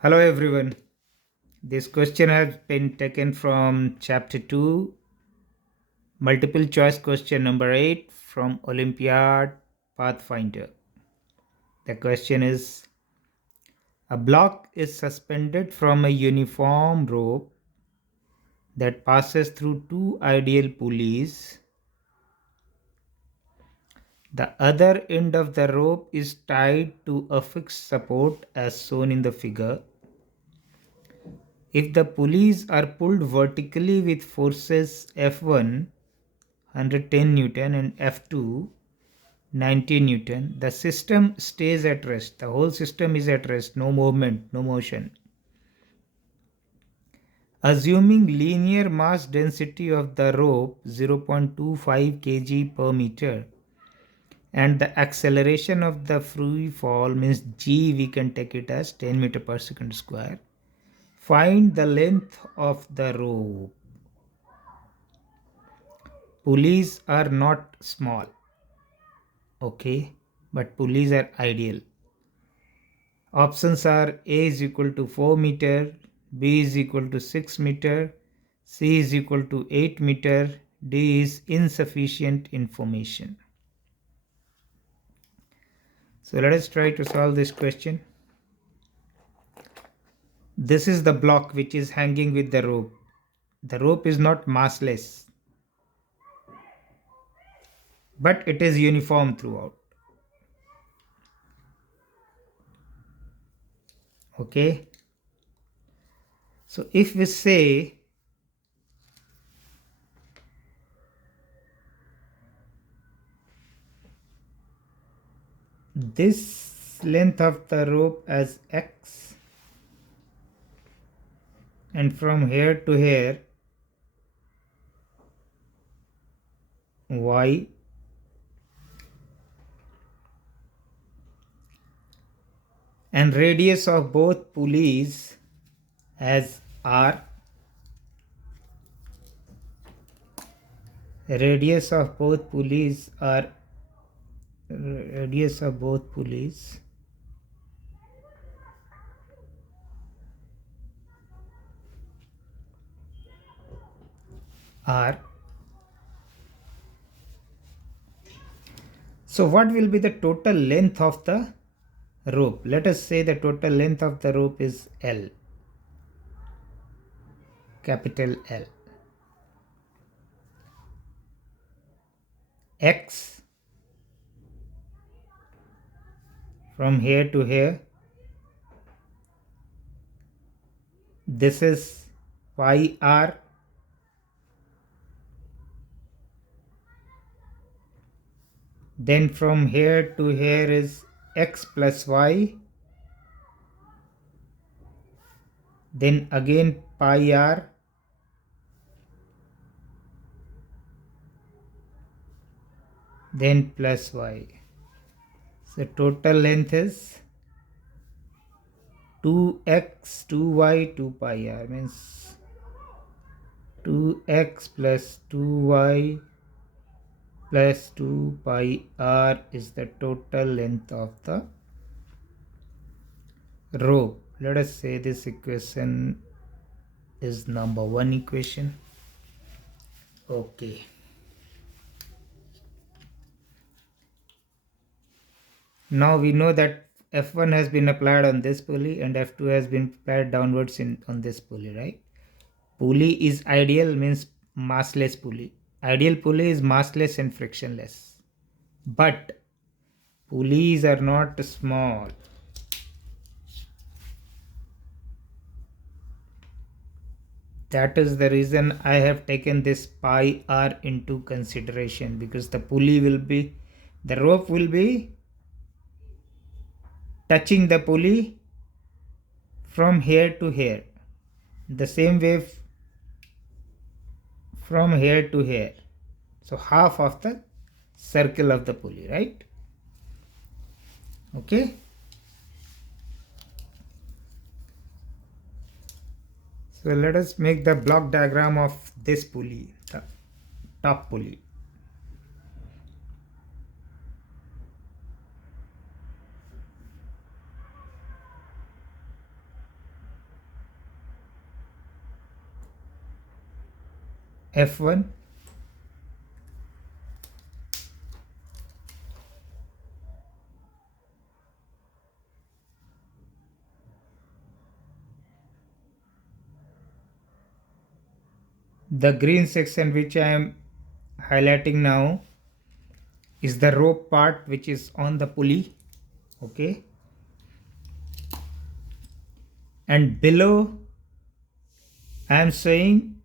Hello everyone. This question has been taken from Chapter 2, multiple choice question number 8 from Olympiad Pathfinder. The question is: a block is suspended from a uniform rope that passes through two ideal pulleys. The other end of the rope is tied to a fixed support as shown in the figure. If the pulleys are pulled vertically with forces F1 110 Newton and F2 90 Newton, the system stays at rest. The whole system is at rest, no movement, no motion. Assuming linear mass density of the rope 0.25 kg per meter and the acceleration of the free fall means g, we can take it as 10 meter per second square. Find the length of the rope. Pulleys are not small, okay, but pulleys are ideal. Options are A is equal to 4 meter, B is equal to 6 meter, C is equal to 8 meter, D is insufficient information. So let us try to solve this question. This is the block which is hanging with the rope. The rope is not massless, but it is uniform throughout. Okay. So if we say this length of the rope as x, and from here to here y, and radius of both pulleys as r, radius of both pulleys are radius of both pulleys are. So what will be the total length of the rope? Let us say the total length of the rope is L, capital L. X from here to here, this is pi r, then from here to here is x plus y, then again pi r, then plus y. So total length is 2x 2y 2 pi r, means 2x plus 2y plus 2 pi r is the total length of the rope. Let us say this equation is number 1 equation. Okay. Now we know that F1 has been applied on this pulley and F2 has been applied downwards on this pulley, right? Pulley is ideal, means massless pulley. Ideal pulley is massless and frictionless. But pulleys are not small. That is the reason I have taken this pi r into consideration, because the pulley will be, the rope will be touching the pulley from here to here. The same way from here to here. So half of the circle of the pulley, right? Okay. So let us make the block diagram of this pulley, the top pulley. F1. The green section which I am highlighting now is the rope part which is on the pulley. Okay. And below I am saying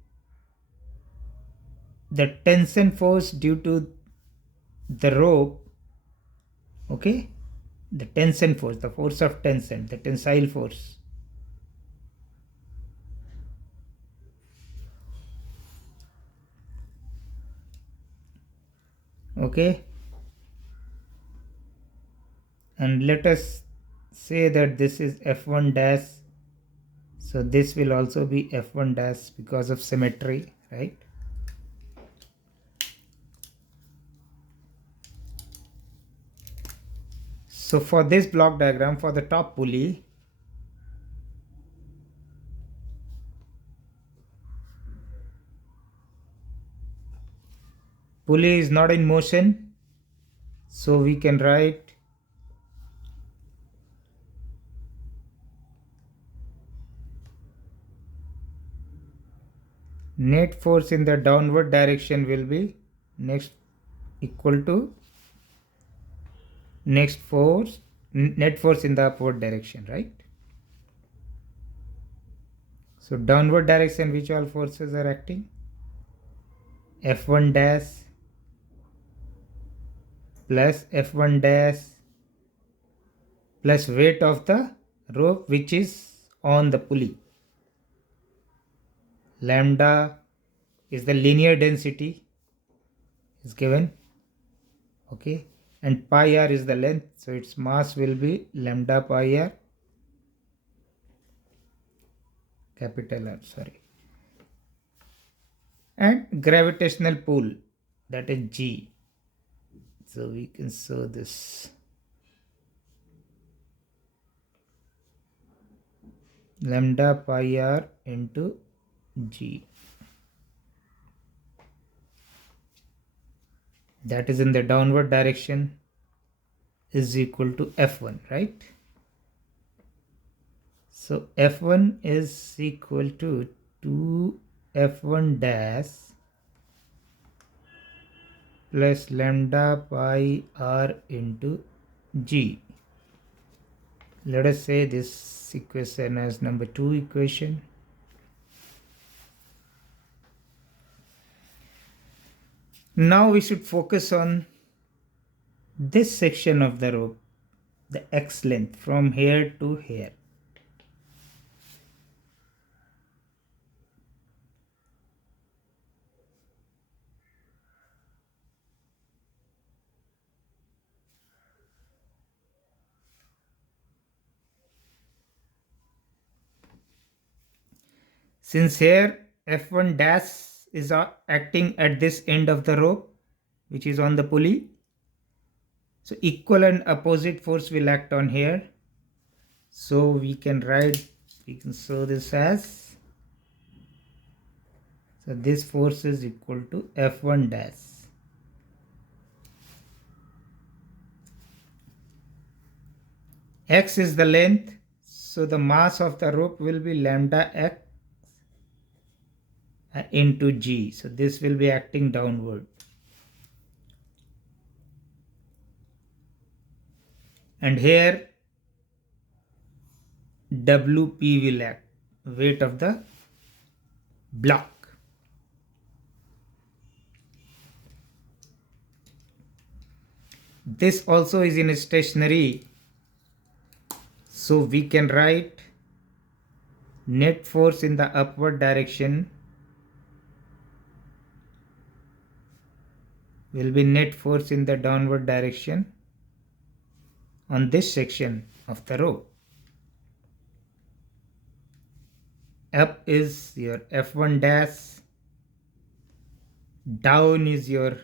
the tension force due to the rope. Okay. The tension force, the force of tension, the tensile force. Okay. And let us say that this is F1 dash. So this will also be F1 dash because of symmetry, right? So for this block diagram, for the top pulley, pulley is not in motion, so we can write net force in the downward direction will be next equal to net force in the upward direction, right? So downward direction, which all forces are acting? F1 dash plus F1 dash plus weight of the rope which is on the pulley. Lambda is the linear density is given. Okay. And pi r is the length. So its mass will be lambda pi r, capital R, sorry. And gravitational pull, that is G. So we can show this. Lambda pi r into G. That is in the downward direction is equal to F1, right? So F1 is equal to 2 F1 dash plus lambda pi r into G. Let us say this equation as number 2 equation. Now we should focus on this section of the rope, the X length from here to here. Since here F1 dash is acting at this end of the rope, which is on the pulley, so equal and opposite force will act on here. So we can show this as, so this force is equal to F1 dash. X is the length, so the mass of the rope will be lambda x into G. So this will be acting downward. And here WP will act, weight of the block. This also is in stationary, so we can write net force in the upward direction will be net force in the downward direction on this section of the rope. Up is your F1 dash, down is your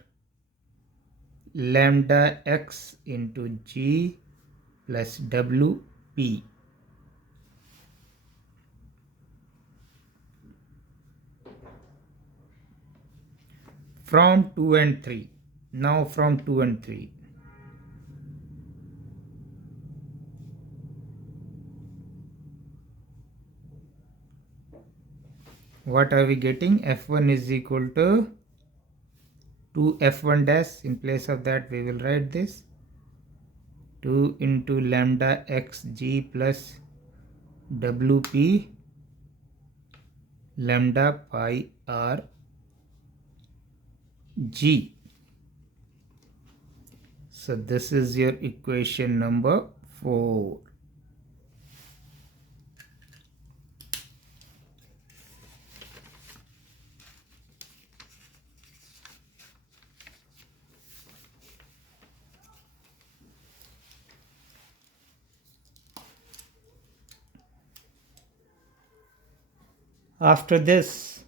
lambda x into G plus WP. from 2 and 3. Now from 2 and 3. What are we getting? F1 is equal to 2 F1 dash. In place of that, we will write this 2 into lambda xg plus WP lambda pi r g. So this is your equation number 4. After this,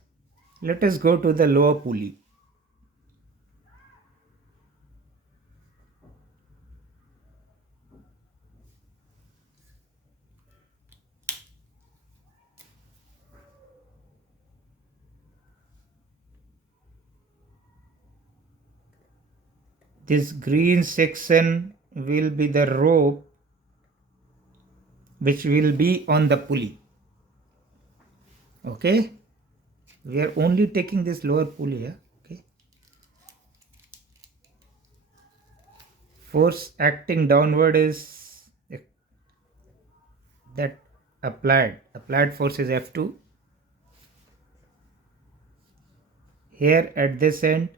let us go to the lower pulley. This green section will be the rope which will be on the pulley. Okay, we are only taking this lower pulley here. Okay, force acting downward is that applied force is F2. Here at this end,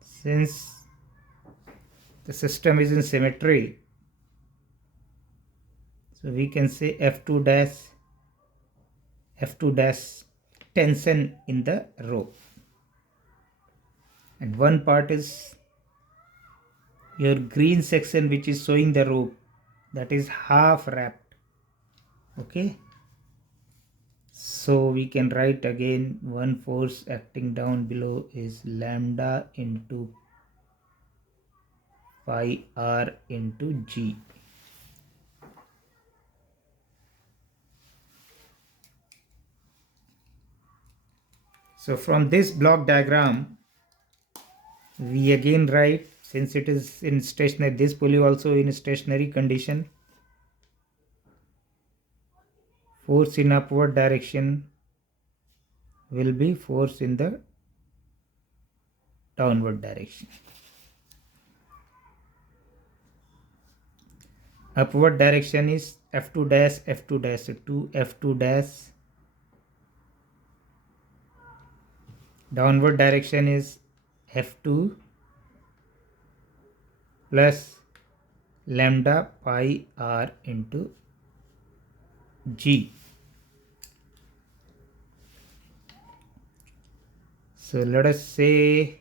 since the system is in symmetry, so we can say F2 dash tension in the rope, and one part is your green section which is showing the rope, that is half wrapped. Okay, so we can write again one force acting down below is lambda into pi r into g. So from this block diagram, we again write, since it is in stationary, this pulley also in stationary condition, force in upward direction will be force in the downward direction. Upward direction is F2 dash, F2 dash, so 2 F2 dash. Downward direction is F2 plus lambda pi r into g. So let us say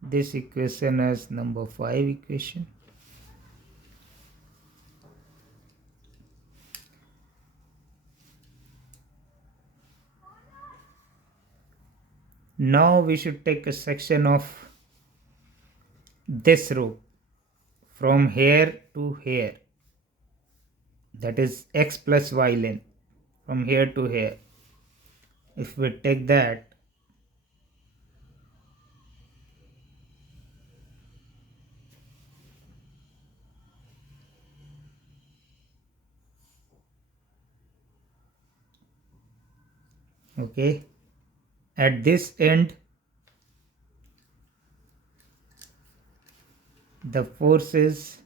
this equation as number 5 equation. Now we should take a section of this rope from here to here, that is x plus y length from here to here. If we take that, okay, at this end the force is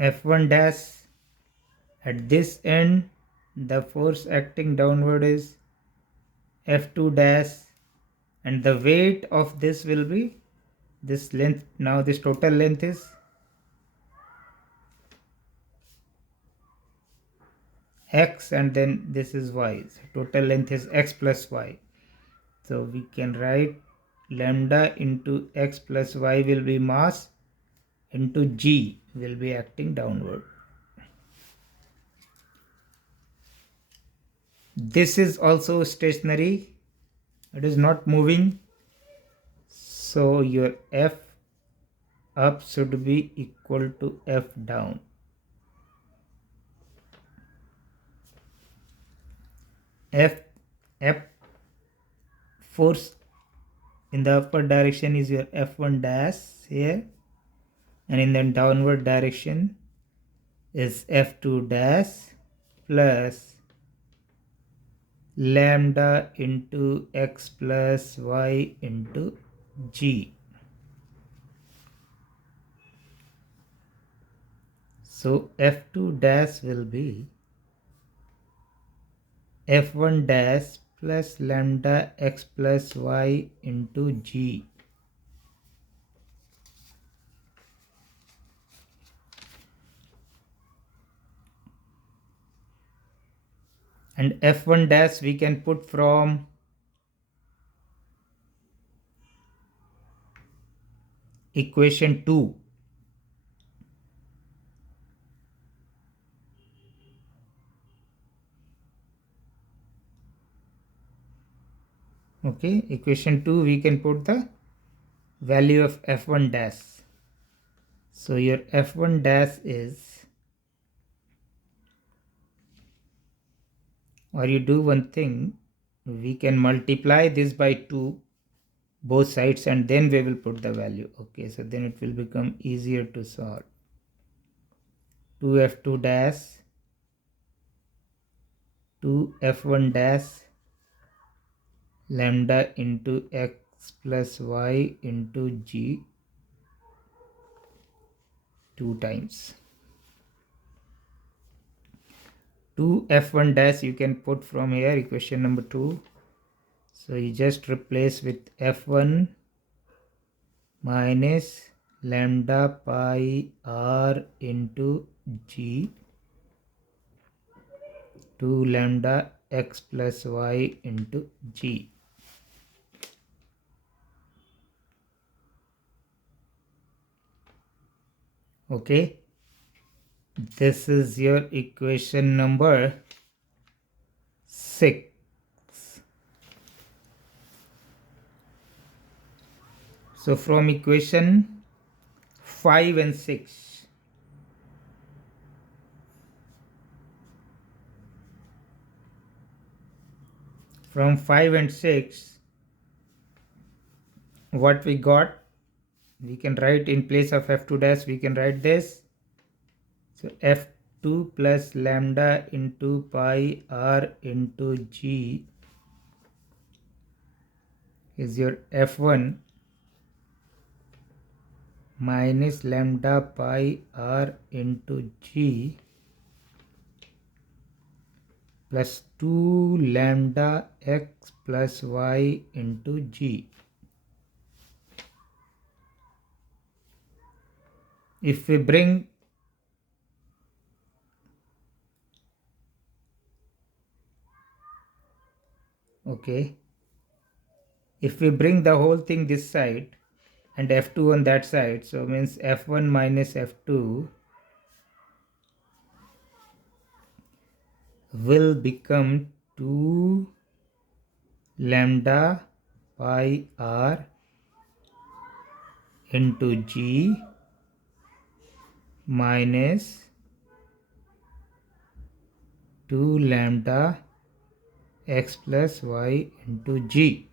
F1 dash, at this end the force acting downward is F2 dash, and the weight of this will be this length. Now this total length is x, and then this is y, so total length is x plus y. So we can write lambda into x plus y will be mass into g will be acting downward. This is also stationary, it is not moving, so your F up should be equal to F down. F force in the upward direction is your F1 dash here, and in the downward direction is F2 dash plus lambda into x plus y into g. So F2 dash will be F1 dash plus lambda x plus y into g. And F1 dash we can put from equation 2. Okay, equation 2 we can put the value of F1 dash. So your F1 dash is, or you do one thing, we can multiply this by 2 both sides and then we will put the value. Okay, so then it will become easier to solve. 2F2 dash 2F1 dash lambda into x plus y into g 2 times. 2F1 dash you can put from here, equation number 2. So you just replace with F1 minus lambda pi r into g 2 lambda x plus y into g. Okay, this is your equation number 6. So from equation 5 and 6, from 5 and 6, what we got, we can write in place of F2 dash, we can write this. So F2 plus lambda into pi r into g is your F1 minus lambda pi r into g plus 2 lambda x plus y into g. If we bring if we bring the whole thing this side and F2 on that side, so means F1 minus F2 will become 2 lambda pi r into g minus 2 lambda x plus y into g.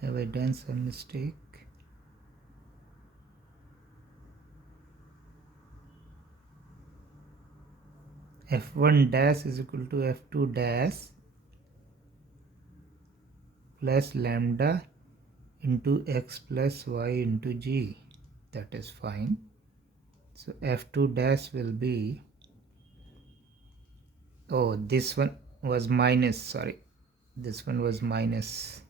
Have I done some mistake? F1 dash is equal to F2 dash plus lambda into x plus y into g. That is fine. So F2 dash will be, oh, this one was minus, sorry, this one was minus.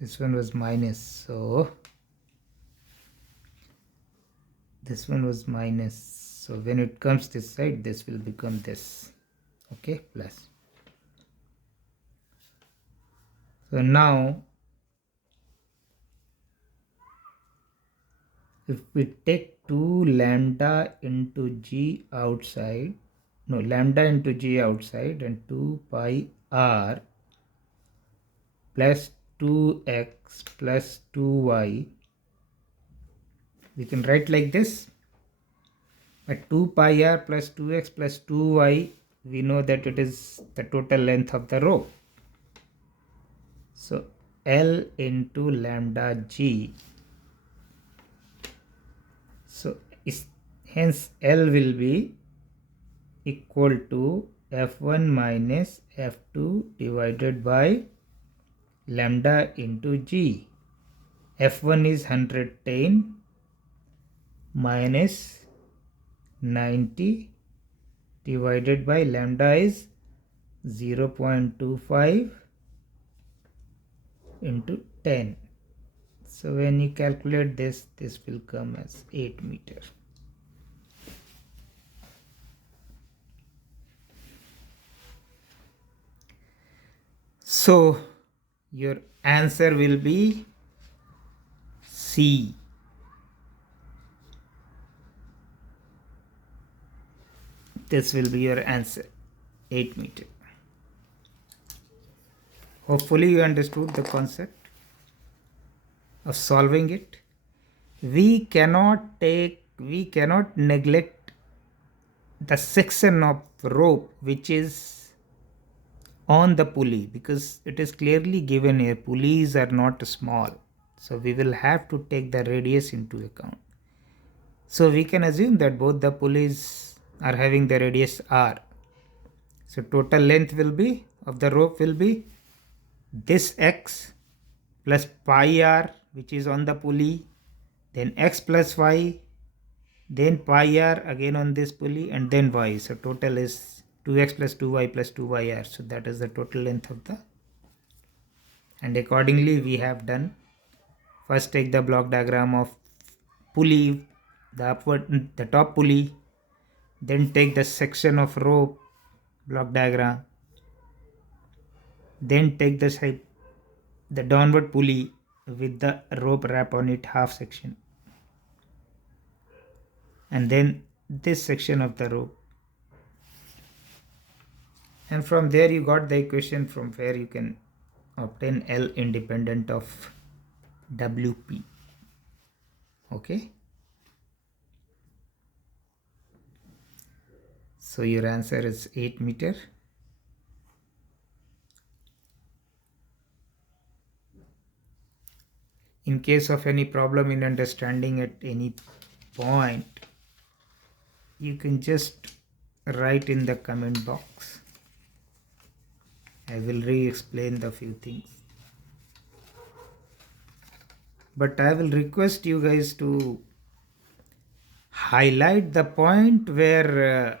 This one was minus, so this one was minus. So when it comes this side, this will become this. Okay, plus. So now, if we take 2 lambda into g outside, no, lambda into g outside and 2 pi r plus 2x plus 2y, we can write like this. At 2 pi r plus 2x plus 2y, we know that it is the total length of the rope. So L into lambda g. So hence L will be equal to F1 minus F2 divided by lambda into g. F1 is 110 minus 90 divided by lambda is 0.25 into 10. So when you calculate this, this will come as 8 meter. So your answer will be C. This will be your answer, 8 meter. Hopefully you understood the concept of solving it. We cannot neglect the section of rope which is on the pulley, because it is clearly given here pulleys are not small, so we will have to take the radius into account. So we can assume that both the pulleys are having the radius r. So total length will be of the rope will be this x plus pi r, which is on the pulley, then x plus y, then pi r again on this pulley, and then y. So total is 2x plus 2y plus 2yr. So that is the total length of the, and accordingly we have done. First take the block diagram of pulley, the top pulley, then take the section of rope block diagram, then take the downward pulley with the rope wrap on it half section, and then this section of the rope, and from there you got the equation from where you can obtain L independent of WP. Okay, so your answer is 8 meter. In case of any problem in understanding at any point, you can just write in the comment box. I will re-explain the few things, but I will request you guys to highlight the point where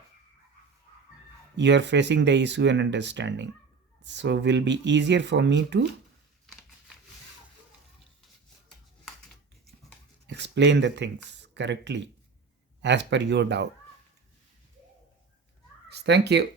you are facing the issue and understanding, so will be easier for me to explain the things correctly as per your doubt. Thank you.